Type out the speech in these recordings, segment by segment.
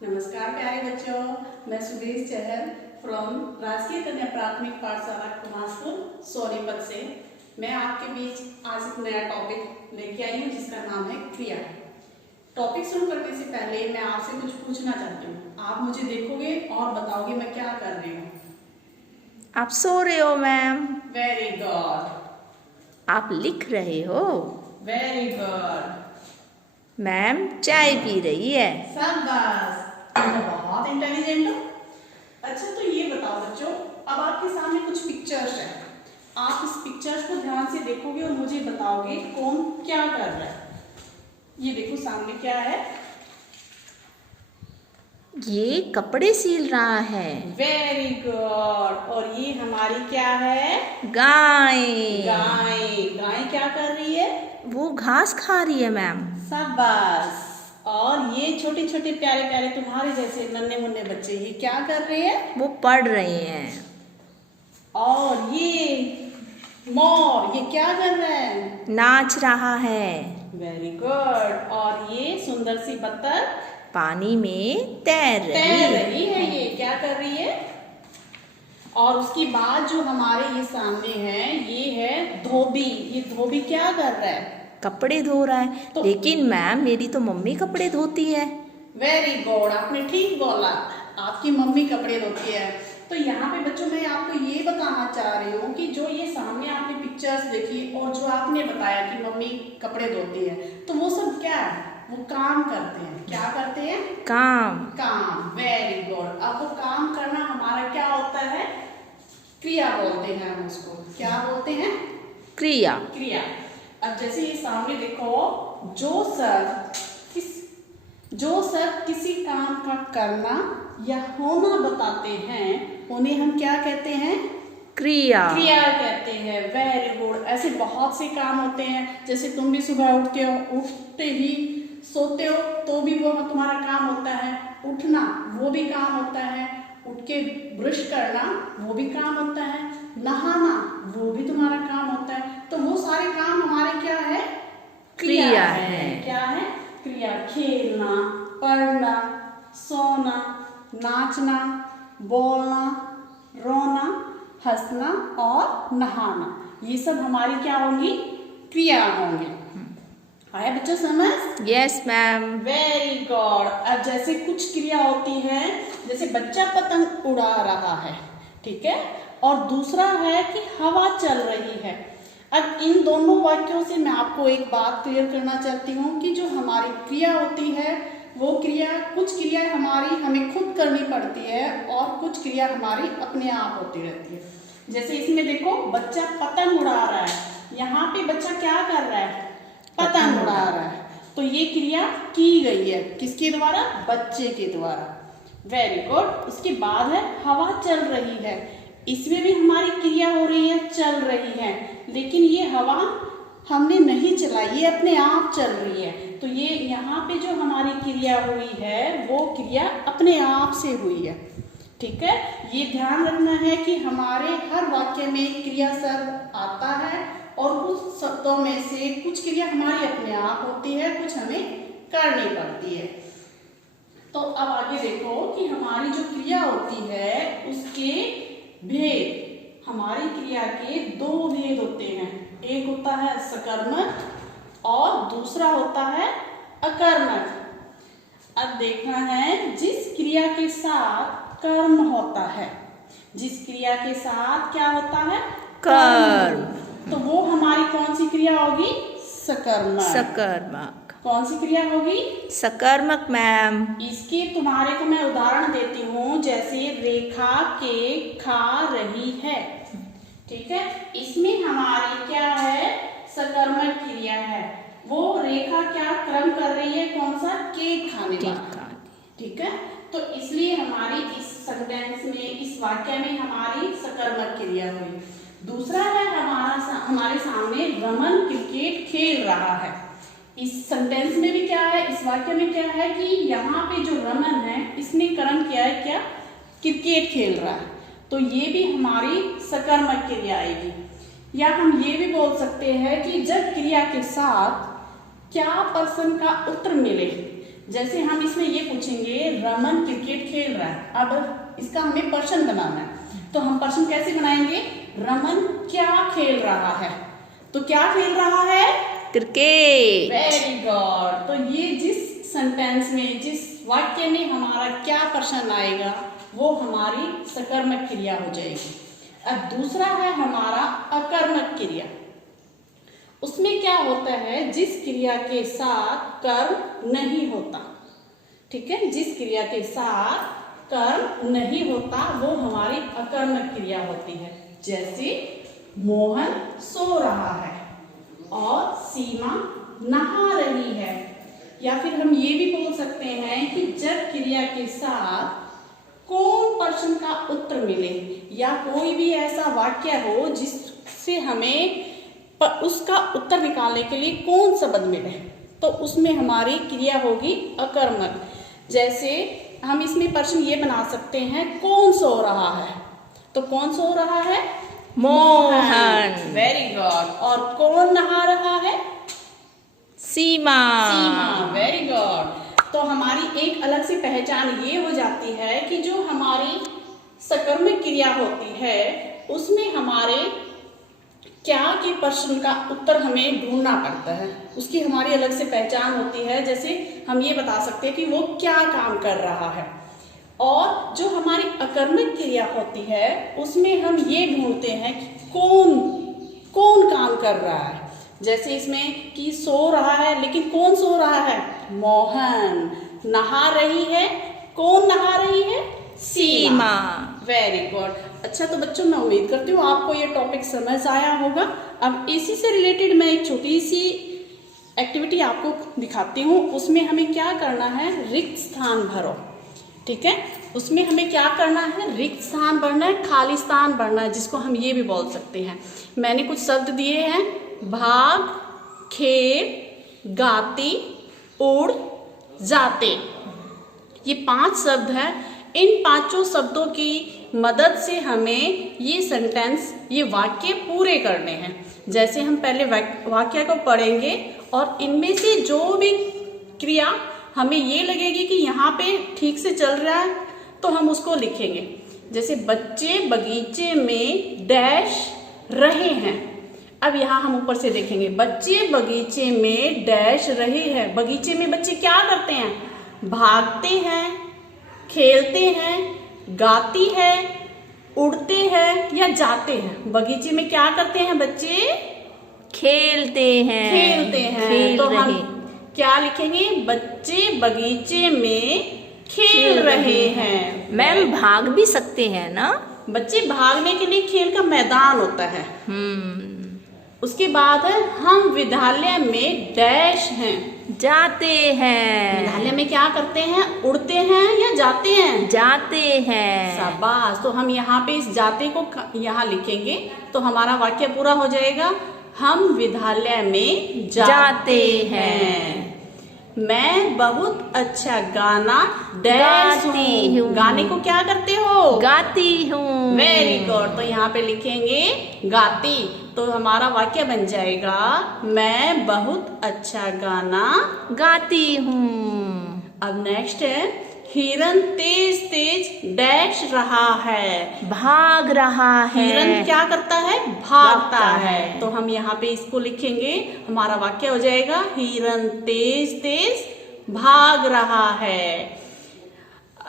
नमस्कार प्यारे बच्चों, मैं सुदेश चहल फ्रॉम राजकीय कन्या प्राथमिक पाठशाला कुमारपुर सोनीपत से मैं आपके बीच आज एक नया टॉपिक लेके आई हूँ जिसका नाम है क्रिया। टॉपिक शुरू करने से पहले मैं आपसे कुछ पूछना चाहती हूँ। आप मुझे देखोगे और बताओगे मैं क्या कर रही हूँ। आप सो रहे हो मैम। Very good. आप लिख रहे हो। Very good. मैम चाय पी रही है। शाबाश, तुम तो बहुत इंटेलिजेंट हो। अच्छा तो ये बताओ बच्चों, अब आपके सामने कुछ पिक्चर्स है। आप इस पिक्चर्स को ध्यान से देखोगे और मुझे बताओगे कौन क्या कर रहा है। ये देखो सामने क्या है। ये कपड़े सील रहा है। Very good. और ये हमारी क्या है? गाय। गाय। गाय क्या कर रही है? वो घास खा रही है मैम। शाबाश। और ये छोटे छोटे प्यारे प्यारे तुम्हारे जैसे नन्हे मुन्ने बच्चे ये क्या कर रहे हैं? वो पढ़ रहे हैं। और ये मोर ये क्या कर रहा है? नाच रहा है। Very good. और ये सुंदर सी बत्तख पानी में तैर रही है। ये क्या कर रही है? और उसके बाद जो हमारे ये सामने है ये है धोबी। ये धोबी क्या कर रहा है? कपड़े धो रहा है। तो लेकिन मैम मेरी तो मम्मी कपड़े धोती है। वेरी गुड, आपने ठीक बोला, आपकी मम्मी कपड़े धोती है। तो यहाँ पे बच्चों मैं आपको ये बताना चाह रही हूँ कि जो ये सामने आपने पिक्चर्स देखी और जो आपने बताया कि मम्मी कपड़े धोती है, तो वो सब क्या है? वो काम करते हैं। क्या करते हैं? काम। काम। Very good. अब वो काम करना हमारा क्या होता है? क्रिया बोलते हैं हम उसको। क्या बोलते हैं? क्रिया। क्रिया। अब जैसे ये सामने देखो, जो सब किसी काम का करना या होना बताते हैं उन्हें हम क्या कहते हैं? क्रिया। क्रिया कहते हैं। Very good. ऐसे बहुत से काम होते हैं, जैसे तुम भी सुबह उठते ही सोते हो तो भी वो तुम्हारा काम होता है। उठना वो भी काम होता है। उठ के ब्रश करना वो भी काम होता है। नहाना वो भी तुम्हारा काम होता है। तो वो सारे काम हमारे क्या है? क्रिया है। क्या है? क्रिया। खेलना, पढ़ना, सोना, नाचना, बोलना, रोना, हंसना और नहाना, ये सब हमारी क्या होंगी? क्रिया होंगी। आया बच्चों समझ? Yes ma'am. Very good. अब जैसे कुछ क्रिया होती है, जैसे बच्चा पतंग उड़ा रहा है, ठीक है, और दूसरा है कि हवा चल रही है। अब इन दोनों वाक्यों से मैं आपको एक बात क्लियर करना चाहती हूँ कि जो हमारी क्रिया होती है वो क्रिया, कुछ क्रिया हमारी हमें खुद करनी पड़ती है और कुछ क्रिया हमारी अपने आप होती रहती है। जैसे इसमें देखो, बच्चा पतंग उड़ा रहा है। यहाँ पे बच्चा क्या कर रहा है? पतंग उड़ा रहा है। तो ये क्रिया की गई है किसके द्वारा? बच्चे के द्वारा। Very good. उसके बाद है हवा चल रही है। इसमें भी हमारी क्रिया हो रही है, चल रही है, लेकिन ये हवा हमने नहीं चलाई, ये अपने आप चल रही है। तो ये यहाँ पे जो हमारी क्रिया हुई है वो क्रिया अपने आप से हुई है, ठीक है। ये ध्यान रखना है कि हमारे हर वाक्य में क्रिया शब्द आता है और कुछ शब्दों में से कुछ क्रिया हमारी अपने आप होती है, कुछ हमें करनी पड़ती है। तो अब आगे देखो कि हमारी जो क्रिया होती है उसके भेद, हमारी क्रिया के दो भेद होते हैं। एक होता है सकर्मक और दूसरा होता है अकर्मक। अब देखना है जिस क्रिया के साथ कर्म होता है, जिस क्रिया के साथ क्या होता है? कर्म। तो वो हमारी कौन सी क्रिया होगी? सकर्मक। सकर्मक। कौन सी क्रिया होगी? सकर्मक मैम। इसके तुम्हारे को मैं उदाहरण देती हूँ, जैसे रेखा केक खा रही है, ठीक है। इसमें हमारी क्या है? सकर्मक क्रिया है। वो रेखा क्या क्रम कर रही है? कौन सा? केक खाने का, ठीक है। तो इसलिए हमारी इस सेंटेंस में, इस वाक्य में हमारी सकर्मक क्रिया हुई। दूसरा है हमारे सामने रमन क्रिकेट खेल रहा है। इस सेंटेंस में भी क्या है? इस वाक्य में क्या है कि यहाँ पे जो रमन है इसने कर्म किया है क्या? क्रिकेट खेल रहा है। तो ये भी हमारी सकर्मक क्रिया आएगी। या हम ये भी बोल सकते हैं कि जब क्रिया के साथ क्या प्रश्न का उत्तर मिले जैसे हम इसमें ये पूछेंगे रमन क्रिकेट खेल रहा है, अब इसका हमें पर्सन बनाना है, तो हम पर्सन कैसे बनाएंगे? रमन क्या खेल रहा है, तो क्या खेल रहा है? क्रिकेट। Very good. तो ये जिस सेंटेंस में, जिस वाक्य में हमारा क्या पर्सन आएगा वो हमारी सकर्मक क्रिया हो जाएगी। अब दूसरा है हमारा अकर्मक क्रिया। उसमें क्या होता है? जिस क्रिया के साथ कर्म नहीं होता, ठीक है, जिस क्रिया के साथ कर्म नहीं होता वो हमारी अकर्मक क्रिया होती है। जैसे मोहन सो रहा है और सीमा नहा रही है। या फिर हम ये भी बोल सकते हैं कि जब क्रिया के साथ कौन पर्सन का उत्तर मिले या कोई भी ऐसा वाक्य हो जिससे हमें उसका उत्तर निकालने के लिए कौन शब्द मिले, तो उसमें हमारी क्रिया होगी अकर्मक। जैसे हम इसमें पर्सन ये बना सकते हैं कौन सो रहा है, तो कौन सो रहा है? मोहन। Very good. और कौन नहा रहा है? सीमा। सीमा। Very good. तो हमारी एक अलग सी पहचान ये हो जाती है कि जो हमारी सकर्मक क्रिया होती है उसमें हमारे क्या के प्रश्न का उत्तर हमें ढूंढना पड़ता है, उसकी हमारी अलग से पहचान होती है। जैसे हम ये बता सकते हैं कि वो क्या काम कर रहा है। और जो हमारी अकर्मक क्रिया होती है उसमें हम ये ढूंढते हैं कि कौन काम कर रहा है। जैसे इसमें कि सो रहा है, लेकिन कौन सो रहा है? मोहन। नहा रही है, कौन नहा रही है? सीमा। Very good. अच्छा, तो बच्चों मैं उम्मीद करती हूँ आपको ये टॉपिक समझ आया होगा। अब इसी से रिलेटेड मैं एक छोटी सी एक्टिविटी आपको दिखाती हूँ। उसमें हमें क्या करना है? रिक्त स्थान भरो, ठीक है। उसमें हमें क्या करना है? रिक्त स्थान भरना है, खाली स्थान भरना है, जिसको हम ये भी बोल सकते हैं। मैंने कुछ शब्द दिए हैं, भाग, खेल, गाती, उड़, जाते। ये 5 शब्द हैं। इन 5 शब्दों की मदद से हमें ये सेंटेंस, ये वाक्य पूरे करने हैं। जैसे हम पहले वाक्य को पढ़ेंगे और इनमें से जो भी क्रिया हमें ये लगेगी कि यहाँ पे ठीक से चल रहा है तो हम उसको लिखेंगे। जैसे बच्चे बगीचे में डैश रहे हैं। अब यहाँ हम ऊपर से देखेंगे, बच्चे बगीचे में डैश रहे हैं। बगीचे में बच्चे क्या करते हैं? भागते हैं, खेलते हैं, गाती है, उड़ते हैं या जाते हैं। बगीचे में क्या करते हैं बच्चे? खेलते हैं। खेलते हैं। तो हम क्या लिखेंगे? बच्चे बगीचे में खेल रहे हैं। मैम भाग भी सकते हैं ना? बच्चे भागने के लिए खेल का मैदान होता है। उसके बाद है हम विद्यालय में डैश हैं। जाते हैं। विद्यालय में क्या करते हैं? उड़ते हैं या जाते हैं? जाते हैं। शाबाश। तो हम यहाँ पे इस जाते को यहाँ लिखेंगे तो हमारा वाक्य पूरा हो जाएगा। हम विद्यालय में जाते हैं। मैं बहुत अच्छा गाना गाती हूँ। गाने को क्या करते हो? गाती हूँ। Very good. तो यहाँ पे लिखेंगे गाती, तो हमारा वाक्य बन जाएगा मैं बहुत अच्छा गाना गाती हूँ। अब नेक्स्ट है हिरन तेज तेज डैश रहा है। भाग रहा है। हिरन क्या करता है? भागता है। तो हम यहाँ पे इसको लिखेंगे, हमारा वाक्य हो जाएगा हिरन तेज तेज भाग रहा है।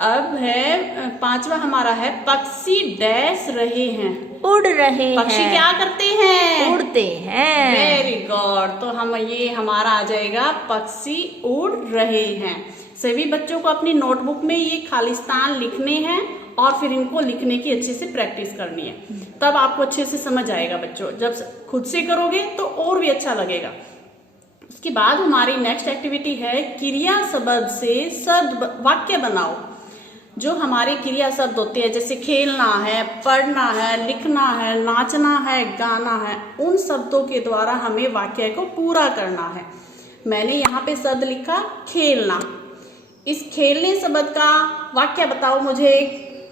अब है 5वां हमारा है पक्षी डैश रहे हैं। उड़ रहे हैं। पक्षी क्या करते हैं? उड़ते हैं। Very good. तो हम ये हमारा आ जाएगा पक्षी उड़ रहे हैं। सभी बच्चों को अपनी नोटबुक में ये खालिस्तान लिखने हैं और फिर इनको लिखने की अच्छे से प्रैक्टिस करनी है, तब आपको अच्छे से समझ आएगा बच्चों। जब खुद से करोगे तो और भी अच्छा लगेगा। उसके बाद हमारी नेक्स्ट एक्टिविटी है क्रिया शब्द से शब्द वाक्य बनाओ। जो हमारे क्रिया शब्द होते हैं जैसे खेलना है, पढ़ना है, लिखना है, नाचना है, गाना है, उन शब्दों के द्वारा हमें वाक्य को पूरा करना है। मैंने यहाँ पे शब्द लिखा खेलना। इस खेलने शब्द का वाक्य बताओ मुझे,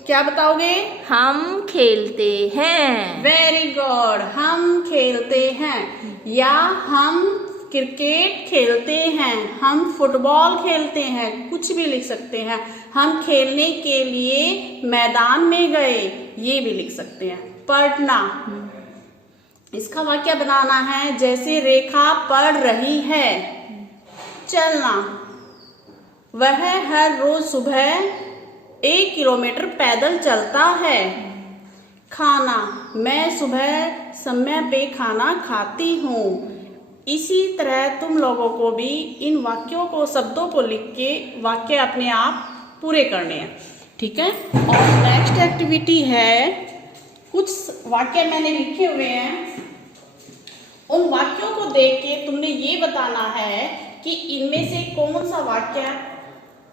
क्या बताओगे? हम खेलते हैं। Very good. हम खेलते हैं या हम क्रिकेट खेलते हैं, हम फुटबॉल खेलते हैं, कुछ भी लिख सकते हैं। हम खेलने के लिए मैदान में गए, ये भी लिख सकते हैं। पढ़ना, इसका वाक्य बनाना है जैसे रेखा पढ़ रही है। चलना, वह हर रोज सुबह 1 किलोमीटर पैदल चलता है। खाना, मैं सुबह समय पे खाना खाती हूँ। इसी तरह तुम लोगों को भी इन वाक्यों को, शब्दों को लिख के वाक्य अपने आप पूरे करने हैं, ठीक है। और नेक्स्ट एक्टिविटी है, कुछ वाक्य मैंने लिखे हुए हैं, उन वाक्यों को देख के तुमने ये बताना है कि इनमें से कौन सा वाक्य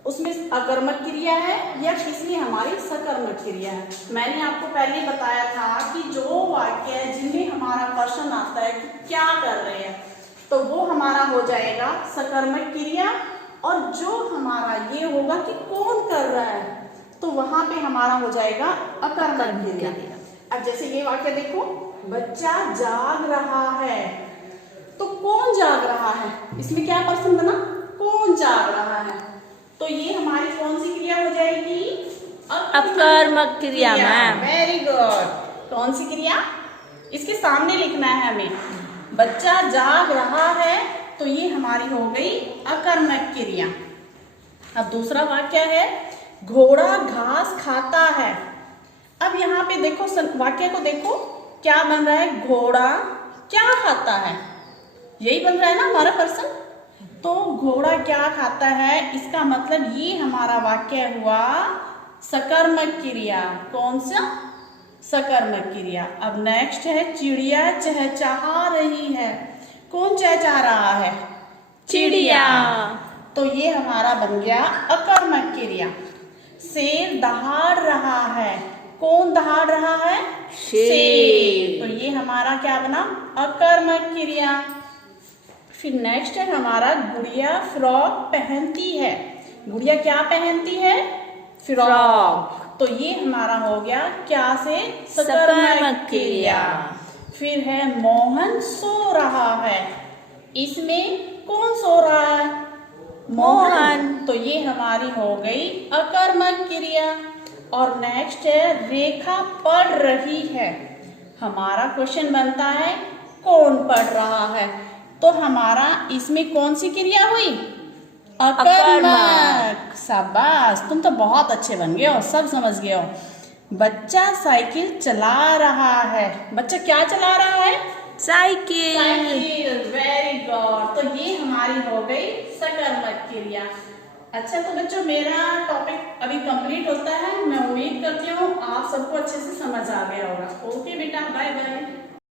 उसमें अकर्मक क्रिया है या किसमें हमारी सकर्मक क्रिया है। मैंने आपको पहले बताया था कि जो वाक्य जिनमें हमारा क्वेश्चन आता है कि क्या कर रहे हैं, तो वो हमारा हो जाएगा सकर्मक क्रिया, और जो हमारा ये होगा कि कौन कर रहा है, तो वहां पे हमारा हो जाएगा अकर्मक क्रिया। अब जैसे ये वाक्य देखो, बच्चा जाग रहा है, तो कौन जाग रहा है, इसमें क्या प्रश्न बना, कौन जाग रहा है, तो ये हमारी कौन सी क्रिया हो जाएगी, अकर्मक क्रिया मैम। Very good. कौन सी क्रिया, इसके सामने लिखना है हमें, बच्चा जाग रहा है, तो ये हमारी हो गई अकर्मक क्रिया। अब दूसरा वाक्य है, घोड़ा घास खाता है। अब यहाँ पे देखो, वाक्य को देखो, क्या बन रहा है, घोड़ा क्या खाता है, यही बन रहा है ना हमारा प्रश्न। तो घोड़ा क्या खाता है, इसका मतलब ये हमारा वाक्य हुआ सकर्मक क्रिया। कौन सा, सकर्मक क्रिया। अब नेक्स्ट है, चिड़िया चहचहा रही है। कौन चहचहा रहा है, चिड़िया, तो ये हमारा बन गया अकर्मक क्रिया। शेर दहाड़ रहा है, कौन दहाड़ रहा है, शेर, तो ये हमारा क्या बना, अकर्मक क्रिया। फिर नेक्स्ट है हमारा, गुड़िया फ्रॉक पहनती है। गुड़िया क्या पहनती है, फ्रॉक, तो ये हमारा हो गया क्या से, सकर्मक क्रिया। फिर है मोहन सो रहा है, इसमें कौन सो रहा है, मोहन, तो ये हमारी हो गई अकर्मक क्रिया। और नेक्स्ट है, रेखा पढ़ रही है। हमारा क्वेश्चन बनता है कौन पढ़ रहा है, तो हमारा इसमें कौन सी क्रिया हुई, अकर्मक। शाबाश, तुम तो बहुत अच्छे बन गए हो, सब समझ गए हो। बच्चा साइकिल चला रहा है, बच्चा क्या चला रहा है, साइकिल, साइकिल, वेरी गुड। तो ये हमारी हो गई सकर्मक क्रिया। अच्छा, तो बच्चों मेरा टॉपिक अभी कंप्लीट होता है, मैं उम्मीद करती हूँ आप सबको अच्छे से समझ आ गया होगा। ओके बेटा, बाय बाय।